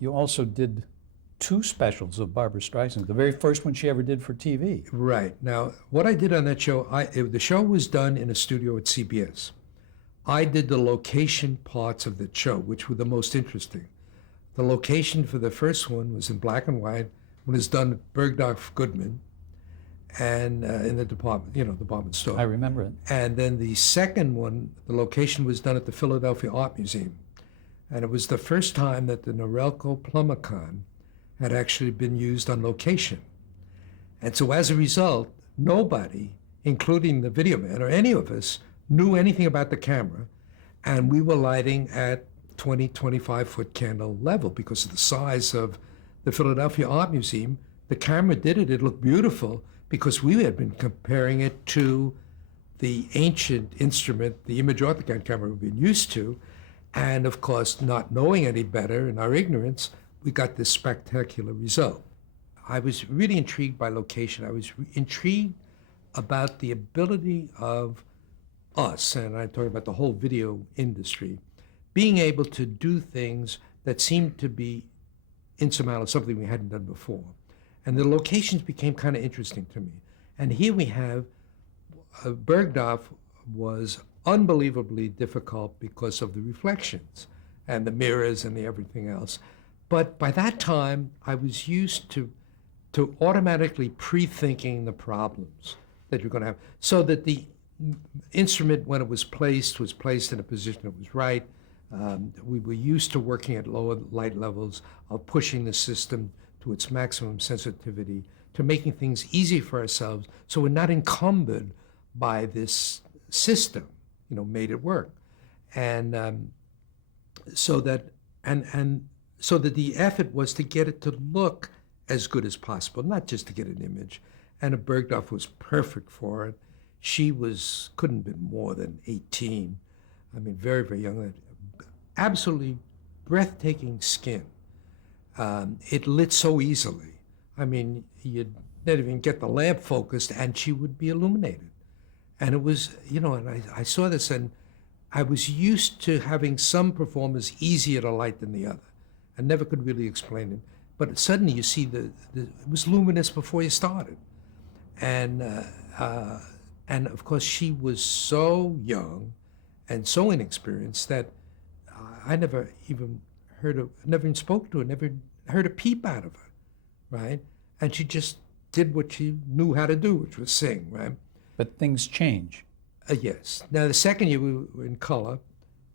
You also did two specials of Barbra Streisand, the very first one she ever did for TV. Right. Now, what I did on that show, the show was done in a studio at CBS. I did the location parts of the show, which were the most interesting. The location for the first one was in black and white, when it was done at Bergdorf Goodman, and in the department store. I remember it. And then the second one, the location was done at the Philadelphia Art Museum. And it was the first time that the Norelco Plumbicon had actually been used on location. And so as a result, nobody, including the video man or any of us, knew anything about the camera. And we were lighting at 20, 25-foot candle level because of the size of the Philadelphia Art Museum. The camera did it. It looked beautiful because we had been comparing it to the ancient instrument, the image orthicon camera we've been used to. And of course, not knowing any better in our ignorance, we got this spectacular result. I was really intrigued by location. I was intrigued about the ability of us, and I'm talking about the whole video industry, being able to do things that seemed to be insurmountable, something we hadn't done before. And the locations became kind of interesting to me. And here we have, Bergdorf was unbelievably difficult because of the reflections and the mirrors and the everything else. But by that time, I was used to automatically pre-thinking the problems that you're going to have, so that the instrument, when it was placed in a position that was right. We were used to working at lower light levels, of pushing the system to its maximum sensitivity, to making things easy for ourselves, so we're not encumbered by this system, made it work. And so that the effort was to get it to look as good as possible, not just to get an image. And Bergdorf was perfect for it. She couldn't have been more than 18. I mean, very, very young. Absolutely breathtaking skin. It lit so easily. I mean, you'd not even get the lamp focused and she would be illuminated. And it was, and I saw this, and I was used to having some performers easier to light than the other. I never could really explain it. But suddenly you see it was luminous before you started. And of course she was so young and so inexperienced that I never even spoke to her, never heard a peep out of her, right? And she just did what she knew how to do, which was sing, right? But things change. Yes. Now, the second year we were in color,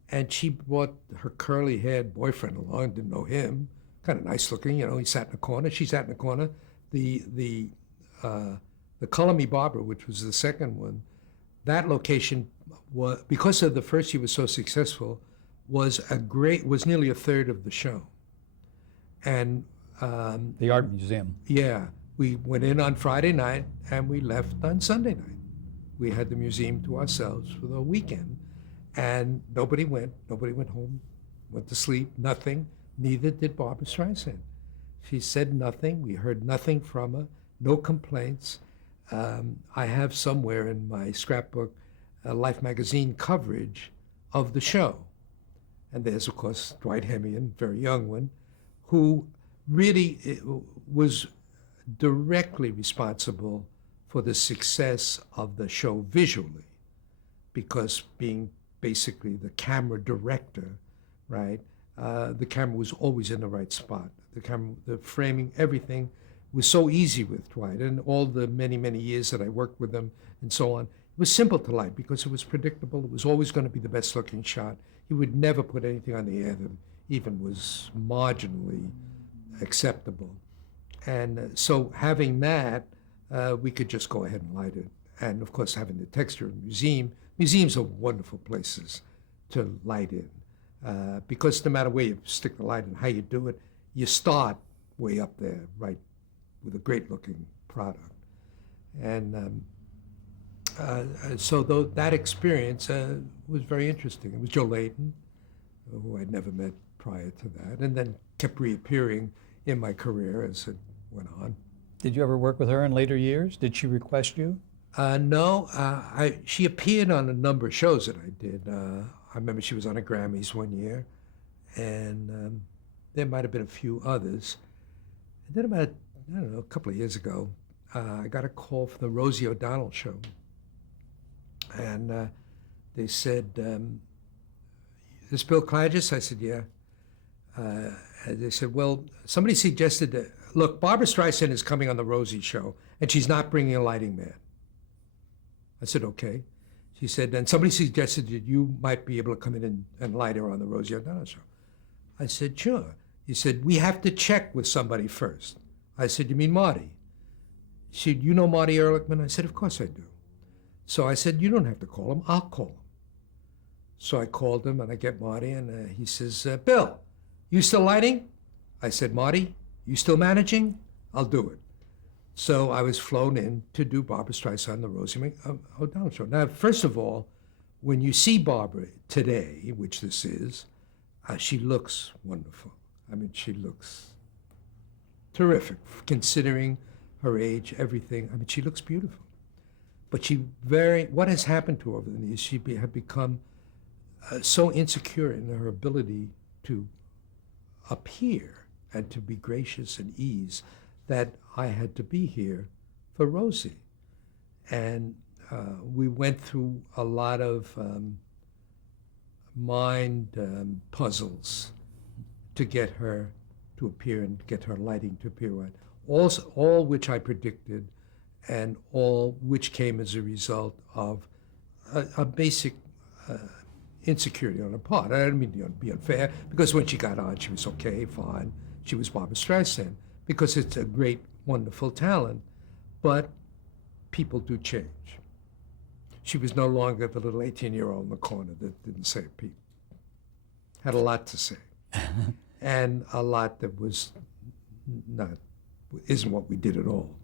and she brought her curly-haired boyfriend along, didn't know him, kind of nice looking, he sat in a corner, she sat in a corner. The Color Me Barbara, which was the second one, that location was, because of the first year was so successful, was nearly a third of the show. And the art museum. Yeah, we went in on Friday night and we left on Sunday night. We had the museum to ourselves for the weekend, and nobody went home, went to sleep, nothing. Neither did Barbra Streisand. She said nothing. We heard nothing from her, no complaints. I have somewhere in my scrapbook Life magazine coverage of the show. And there's, of course, Dwight Hemian, very young one, who really was directly responsible for the success of the show visually, because being basically the camera director, right? The camera was always in the right spot. The framing, everything was so easy with Dwight, and all the many, many years that I worked with him and so on. It was simple to light because it was predictable. It was always going to be the best looking shot. He would never put anything on the air that even was marginally acceptable. And so having that, we could just go ahead and light it. And of course, having the texture of museums are wonderful places to light in. Because no matter where you stick the light and how you do it, you start way up there, right, with a great looking product. And so that experience was very interesting. It was Joe Layton, who I'd never met prior to that, and then kept reappearing in my career as it went on. Did you ever work with her in later years? Did she request you? No, she appeared on a number of shows that I did. I remember she was on a Grammys one year, and there might have been a few others. And then about, I don't know, a couple of years ago, I got a call from the Rosie O'Donnell show. And they said, "This Bill Klages?" I said, "Yeah." And they said, "Well, somebody suggested that, look, Barbra Streisand is coming on the Rosie show, and she's not bringing a lighting man." I said, "Okay." She said, "Then somebody suggested that you might be able to come in and light her on the Rosie O'Donnell show." I said, "Sure." He said, "We have to check with somebody first." I said, "You mean Marty?" She said, "You know Marty Ehrlichman?" I said, "Of course I do." So I said, "You don't have to call him. I'll call him." So I called him, and I get Marty, and he says, "Bill, you still lighting?" I said, "Marty, you still managing? I'll do it." So I was flown in to do Barbra Streisand, the Rosie O'Donnell show. Now, first of all, when you see Barbara today, which this is, she looks wonderful. I mean, she looks terrific, considering her age, everything. I mean, she looks beautiful. But what has happened to her over the years, she had become so insecure in her ability to appear and to be gracious and ease that I had to be here for Rosie. And we went through a lot of mind puzzles to get her to appear and get her lighting to appear right. All which I predicted, and all which came as a result of a basic insecurity on her part. I don't mean to be unfair, because when she got on, she was okay, fine. She was Barbra Streisand, because it's a great, wonderful talent, but people do change. She was no longer the little 18-year-old in the corner that didn't say a peep. Had a lot to say, and a lot that isn't what we did at all.